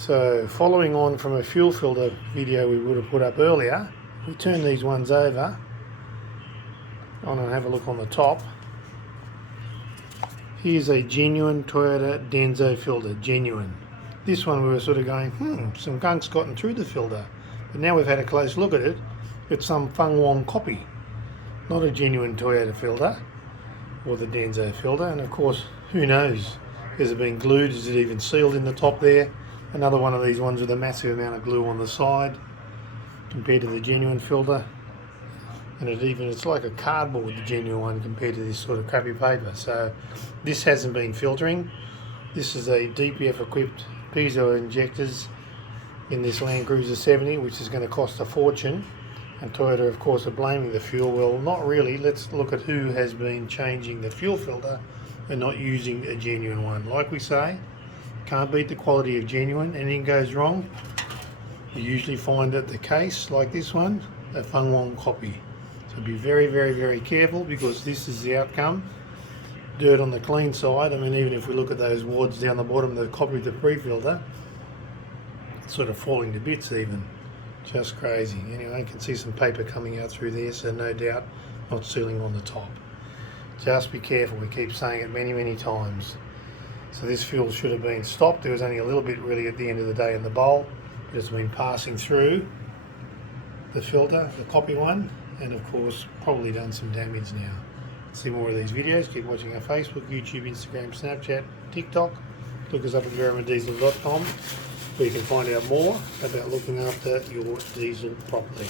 So following on from a fuel filter video we would have put up earlier, we turn these ones over on and have a look on the top. Here's a genuine Toyota Denso filter, genuine. This one we were sort of going, some gunk's gotten through the filter. But now we've had a close look at it, it's some Fung Wong copy. Not a genuine Toyota filter, or the Denso filter, and of course, who knows? Has it been glued? Is it even sealed in the top there? Another one of these ones with a massive amount of glue on the side compared to the genuine filter. And it's like a cardboard, the genuine one, compared to this sort of crappy paper. So this hasn't been filtering. This is a DPF equipped piezo injectors in this Land Cruiser 70, which is going to cost a fortune. And Toyota, of course, are blaming the fuel. Well, not really. Let's look at who has been changing the fuel filter and not using a genuine one. Like we say, can't beat the quality of genuine. Anything goes wrong, you usually find that the case, like this one, a Fung Wong copy. So be very, very, very careful, because this is the outcome. Dirt on the clean side. I mean, even if we look at those wads down the bottom, the copy of the pre-filter, it's sort of falling to bits even. Just crazy. Anyway, you can see some paper coming out through there, so no doubt not sealing on the top. Just be careful, we keep saying it many, many times. So this fuel should have been stopped. There was only a little bit really at the end of the day in the bowl. It's been passing through the filter, the copy one, and of course probably done some damage now. See more of these videos, keep watching our Facebook, YouTube, Instagram, Snapchat, TikTok. Look us up at BerrimaDiesel.com, where you can find out more about looking after your diesel properly.